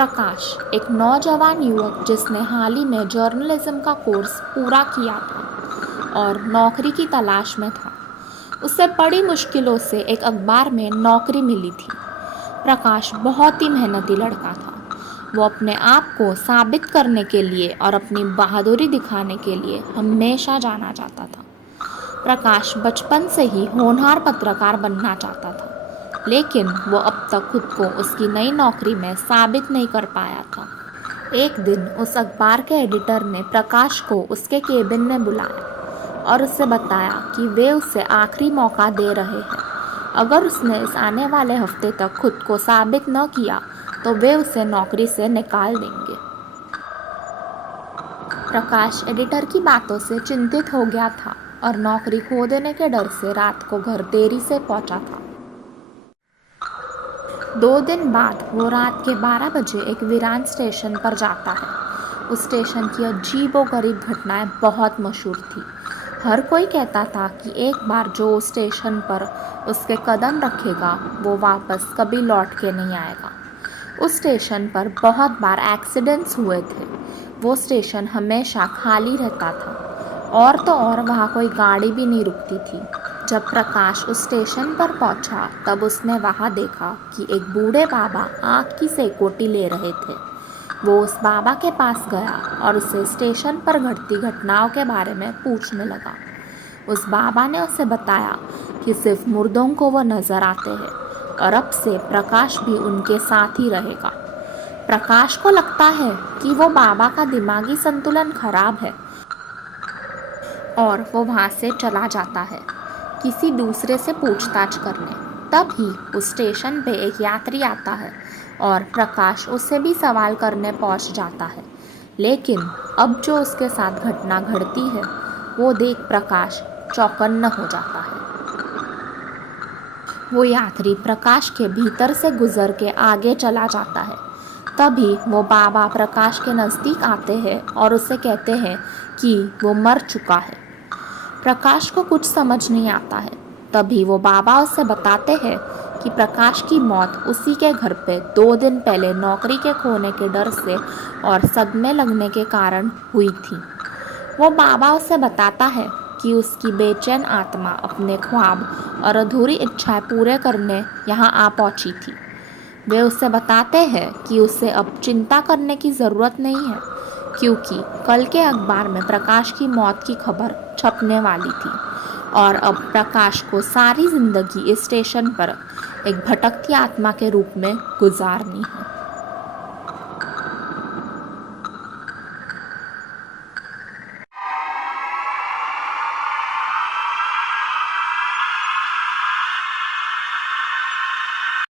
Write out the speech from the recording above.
प्रकाश एक नौजवान युवक जिसने हाल ही में जर्नलिज्म का कोर्स पूरा किया था और नौकरी की तलाश में था। उसे बड़ी मुश्किलों से एक अखबार में नौकरी मिली थी। प्रकाश बहुत ही मेहनती लड़का था। वो अपने आप को साबित करने के लिए और अपनी बहादुरी दिखाने के लिए हमेशा जाना जाता था। प्रकाश बचपन से ही होनहार पत्रकार बनना चाहता था, लेकिन वो अब तक खुद को उसकी नई नौकरी में साबित नहीं कर पाया था। एक दिन उस अखबार के एडिटर ने प्रकाश को उसके केबिन में बुलाया और उससे बताया कि वे उसे आखिरी मौका दे रहे हैं। अगर उसने इस आने वाले हफ्ते तक खुद को साबित न किया तो वे उसे नौकरी से निकाल देंगे। प्रकाश एडिटर की बातों से चिंतित हो गया था और नौकरी खो देने के डर से रात को घर देरी से पहुंचा था। 2 दिन बाद वो रात के 12 बजे एक वीरान स्टेशन पर जाता है। उस स्टेशन की अजीबोगरीब घटनाएं बहुत मशहूर थी। हर कोई कहता था कि एक बार जो उस स्टेशन पर उसके कदम रखेगा वो वापस कभी लौट के नहीं आएगा। उस स्टेशन पर बहुत बार एक्सीडेंट्स हुए थे। वो स्टेशन हमेशा खाली रहता था और तो और वहाँ कोई गाड़ी भी नहीं रुकती थी। जब प्रकाश उस स्टेशन पर पहुंचा तब उसने वहाँ देखा कि एक बूढ़े बाबा आग की सेकोटी ले रहे थे। वो उस बाबा के पास गया और उसे स्टेशन पर घटती घटनाओं के बारे में पूछने लगा। उस बाबा ने उसे बताया कि सिर्फ मुर्दों को वो नज़र आते हैं और अब से प्रकाश भी उनके साथ ही रहेगा। प्रकाश को लगता है कि वो बाबा का दिमागी संतुलन खराब है और वो वहाँ से चला जाता है किसी दूसरे से पूछताछ करने। तभी उस स्टेशन पे एक यात्री आता है और प्रकाश उससे भी सवाल करने पहुँच जाता है। लेकिन अब जो उसके साथ घटना घटती है वो देख प्रकाश चौकन्ना हो जाता है। वो यात्री प्रकाश के भीतर से गुजर के आगे चला जाता है। तभी वो बाबा प्रकाश के नज़दीक आते हैं और उससे कहते हैं कि वो मर चुका है। प्रकाश को कुछ समझ नहीं आता है। तभी वो बाबा उससे बताते हैं कि प्रकाश की मौत उसी के घर पे 2 दिन पहले नौकरी के खोने के डर से और सदमे लगने के कारण हुई थी। वो बाबा उससे बताता है कि उसकी बेचैन आत्मा अपने ख्वाब और अधूरी इच्छाएं पूरे करने यहाँ आ पहुँची थी। वे उससे बताते हैं कि उसे अब चिंता करने की ज़रूरत नहीं है, क्योंकि कल के अखबार में प्रकाश की मौत की खबर छपने वाली थी और अब प्रकाश को सारी ज़िंदगी इस स्टेशन पर एक भटकती आत्मा के रूप में गुजारनी है।